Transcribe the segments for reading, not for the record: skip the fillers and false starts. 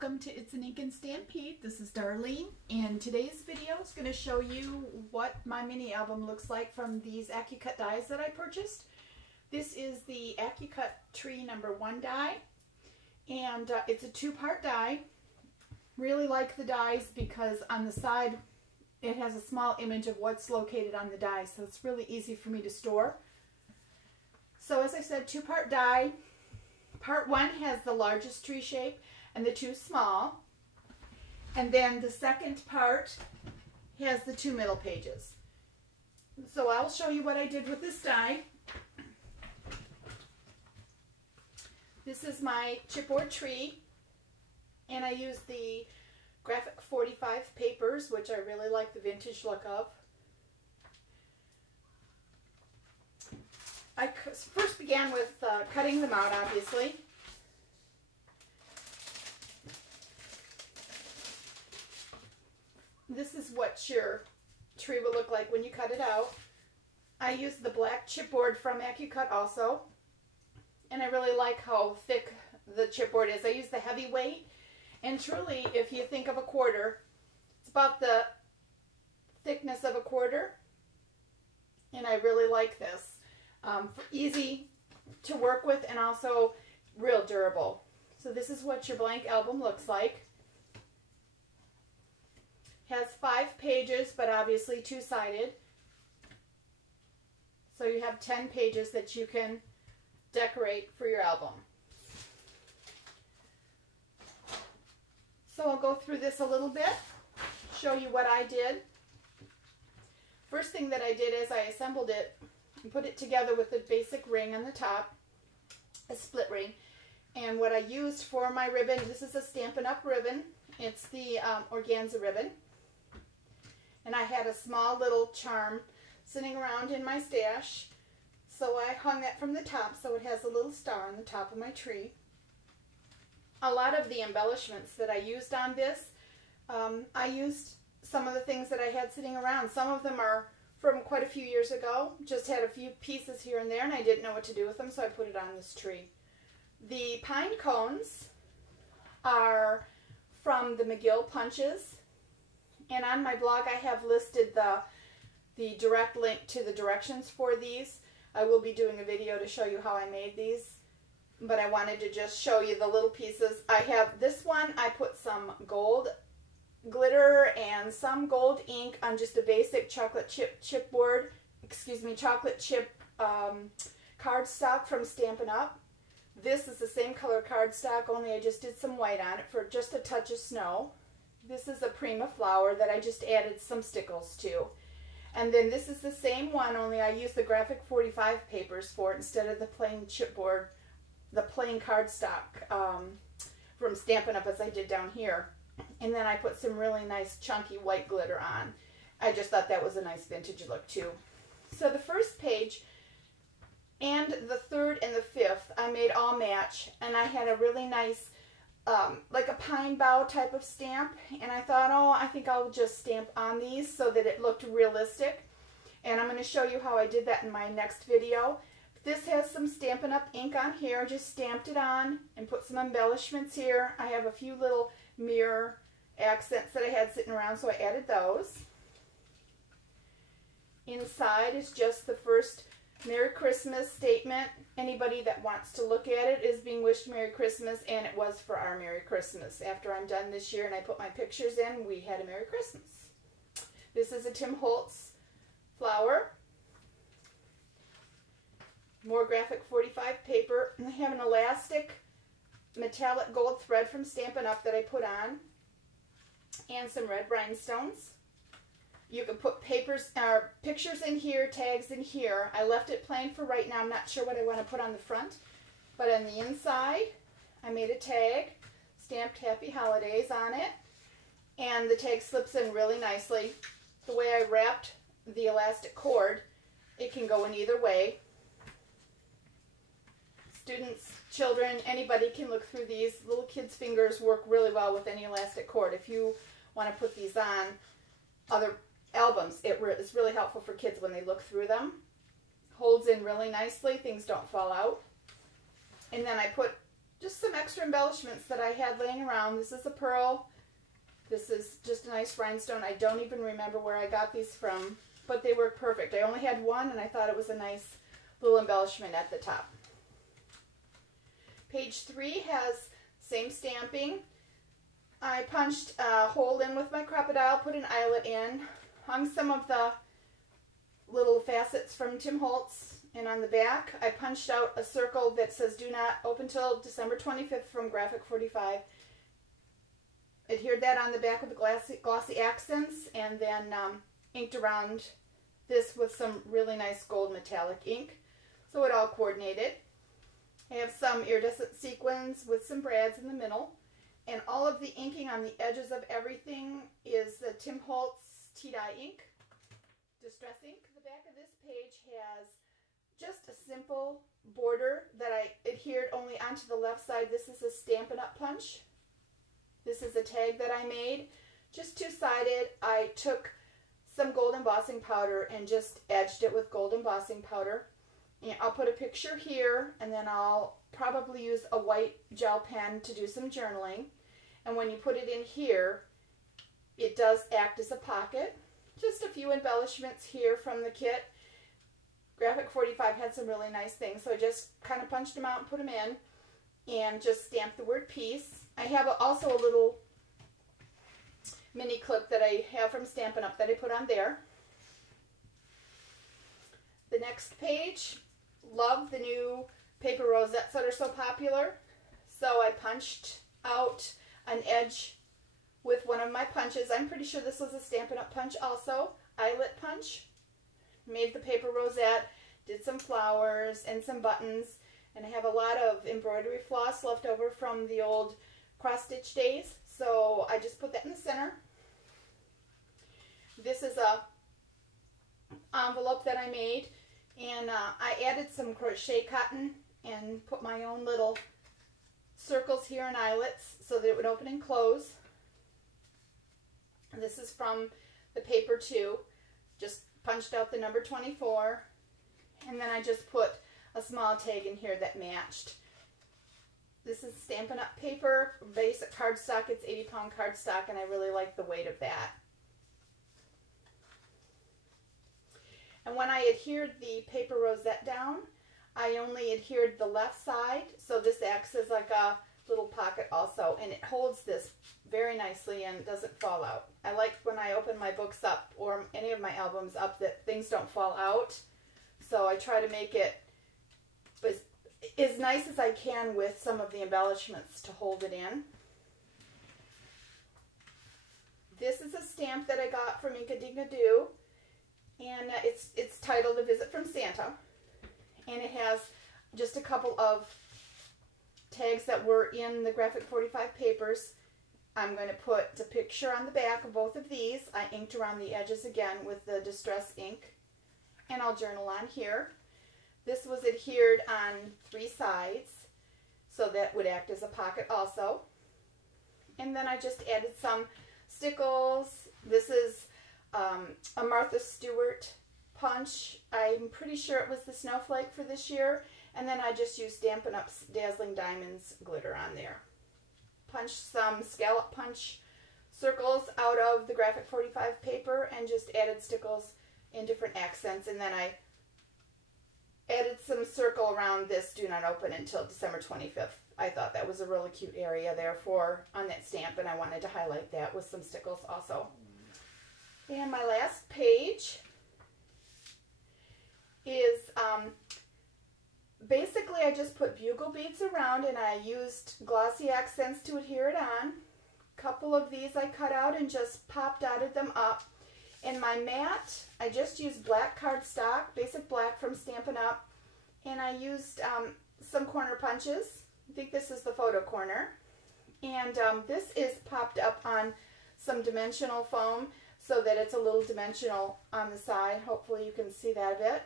welcome to It's an Ink and Stampede. This is Darlene, and today's video is going to show you what my mini album looks like from these AccuCut dies that I purchased. This is the AccuCut Tree #1 die, and it's a two-part die. Really like the dies because on the side it has a small image of what's located on the die, so it's really easy for me to store. So as I said, two-part die. Part 1 has the largest tree shape and the two small. And then the second part has the two middle pages. So I'll show you what I did with this die. This is my chipboard tree, and I used the graphic 45 papers, which I really like the vintage look of. I first began with cutting them out, obviously. This is what your tree will look like when you cut it out. I used the black chipboard from AccuCut also, and I really like how thick the chipboard is. I use the heavyweight, and truly, if you think of a quarter, it's about the thickness of a quarter, and I really like this. Easy to work with and also real durable. So this is what your blank album looks like. Has 5 pages, but obviously two-sided. So you have 10 pages that you can decorate for your album. So I'll go through this a little bit, show you what I did. First thing that I did is I assembled it and put it together with the basic ring on the top, a split ring. And what I used for my ribbon, this is a Stampin' Up! Ribbon. It's the organza ribbon. And I had a small little charm sitting around in my stash. So I hung that from the top so it has a little star on the top of my tree. A lot of the embellishments that I used on this, I used some of the things that I had sitting around. Some of them are from quite a few years ago. Just had a few pieces here and there, and I didn't know what to do with them, so I put it on this tree. The pine cones are from the McGill punches, and on my blog I have listed the direct link to the directions for these. I will be doing a video to show you how I made these, but I wanted to just show you the little pieces. I have this one, I put some gold glitter and some gold ink on just a basic chocolate chip cardstock from Stampin' Up! This is the same color cardstock, only I just did some white on it for just a touch of snow. This is a Prima flower that I just added some stickles to. And then this is the same one, only I used the graphic 45 papers for it instead of the plain chipboard, the plain cardstock from Stampin' Up! As I did down here. And then I put some really nice chunky white glitter on. I just thought that was a nice vintage look too. So the first page and the third and the fifth I made all match, and I had a really nice like a pine bough type of stamp, and I thought, oh, I think I'll just stamp on these so that it looked realistic, and I'm going to show you how I did that in my next video. This has some Stampin' Up! Ink on here. Just stamped it on and put some embellishments here. I have a few little mirror accents that I had sitting around, so I added those. Inside is just the first Merry Christmas statement. Anybody that wants to look at it is being wished Merry Christmas, and it was for our Merry Christmas. After I'm done this year and I put my pictures in, we had a Merry Christmas. This is a Tim Holtz flower. More graphic 45 paper. I have an elastic metallic gold thread from Stampin' Up! That I put on, and some red rhinestones. You can put pictures in here, tags in here. I left it plain for right now. I'm not sure what I want to put on the front, but on the inside I made a tag, stamped Happy Holidays on it, and the tag slips in really nicely. The way I wrapped the elastic cord, it can go in either way. Students, children, anybody can look through these. Little kids' fingers work really well with any elastic cord. If you want to put these on other albums, it's really helpful for kids when they look through them. Holds in really nicely, things don't fall out. And then I put just some extra embellishments that I had laying around. This is a pearl. This is just a nice rhinestone. I don't even remember where I got these from, but they work perfect. I only had one, and I thought it was a nice little embellishment at the top. Page 3 has same stamping. I punched a hole in with my crocodile, put an eyelet in, hung some of the little facets from Tim Holtz, and on the back I punched out a circle that says do not open till December 25th from Graphic 45. Adhered that on the back with the glossy accents, and then inked around this with some really nice gold metallic ink, so it all coordinated. I have some iridescent sequins with some brads in the middle, and all of the inking on the edges of everything is the Tim Holtz tea-dye ink, Distress ink. The back of this page has just a simple border that I adhered only onto the left side. This is a Stampin' Up! Punch. This is a tag that I made, just two-sided. I took some gold embossing powder and just edged it with gold embossing powder. And I'll put a picture here, and then I'll probably use a white gel pen to do some journaling. And when you put it in here, it does act as a pocket. Just a few embellishments here from the kit. Graphic 45 had some really nice things, so I just kind of punched them out and put them in, and just stamped the word peace. I have also a little mini clip that I have from Stampin' Up! That I put on there. The next page, love the new paper rosettes that are so popular. So I punched out an edge with one of my punches. I'm pretty sure this was a Stampin' Up! Punch also. Eyelet punch. Made the paper rosette, did some flowers and some buttons, and I have a lot of embroidery floss left over from the old cross-stitch days, so I just put that in the center. This is a envelope that I made, and I added some crochet cotton and put my own little circles here and eyelets so that it would open and close. And this is from the paper too. Just punched out the number 24, and then I just put a small tag in here that matched. This is Stampin' Up! Paper, basic cardstock. It's 80-pound cardstock, and I really like the weight of that. And when I adhered the paper rosette down, I only adhered the left side, so this acts as like a little pocket also, and it holds this very nicely and doesn't fall out. I like when I open my books up or any of my albums up that things don't fall out, so I try to make it as nice as I can with some of the embellishments to hold it in. This is a stamp that I got from Inka Dinka Doo, and it's titled A Visit from Santa, and it has just a couple of tags that were in the Graphic 45 papers. I'm going to put the picture on the back of both of these. I inked around the edges again with the Distress ink, and I'll journal on here. This was adhered on 3 sides, so that would act as a pocket also. And then I just added some stickles. This is a Martha Stewart punch. I'm pretty sure it was the snowflake for this year. And then I just used Stampin' Up's Dazzling Diamonds glitter on there. Punched some scallop punch circles out of the Graphic 45 paper and just added stickles in different accents. And then I added some circle around this Do Not Open until December 25th. I thought that was a really cute area there on that stamp, and I wanted to highlight that with some stickles also. And my last page is basically I just put bugle beads around, and I used glossy accents to adhere it on. A couple of these I cut out and just pop dotted them up. In my mat, I just used black cardstock, basic black from Stampin' Up, and I used some corner punches. I think this is the photo corner. And this is popped up on some dimensional foam so that it's a little dimensional on the side. Hopefully you can see that a bit.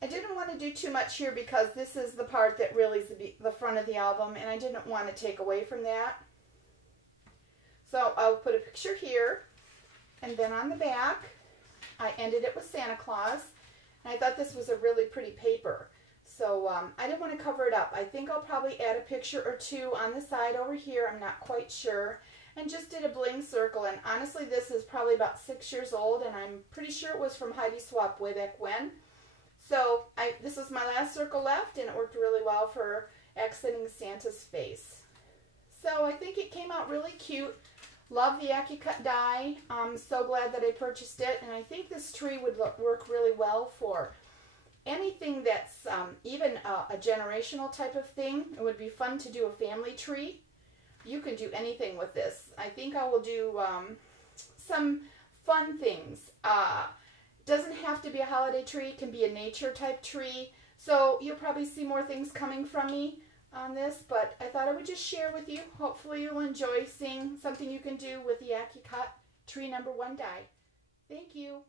I didn't want to do too much here because this is the part that really is the front of the album, and I didn't want to take away from that. So I'll put a picture here, and then on the back I ended it with Santa Claus, and I thought this was a really pretty paper. So I didn't want to cover it up. I think I'll probably add a picture or two on the side over here. I'm not quite sure. And just did a bling circle. And honestly, this is probably about 6 years old. And I'm pretty sure it was from Heidi Swapp way back when. So this is my last circle left. And it worked really well for accenting Santa's face. So I think it came out really cute. Love the AccuCut die. I'm so glad that I purchased it. And I think this tree would work really well for anything that's even a generational type of thing. It would be fun to do a family tree. You can do anything with this. I think I will do some fun things. Doesn't have to be a holiday tree. It can be a nature type tree. So you'll probably see more things coming from me on this, but I thought I would just share with you. Hopefully you'll enjoy seeing something you can do with the AccuCut Tree #1 die. Thank you.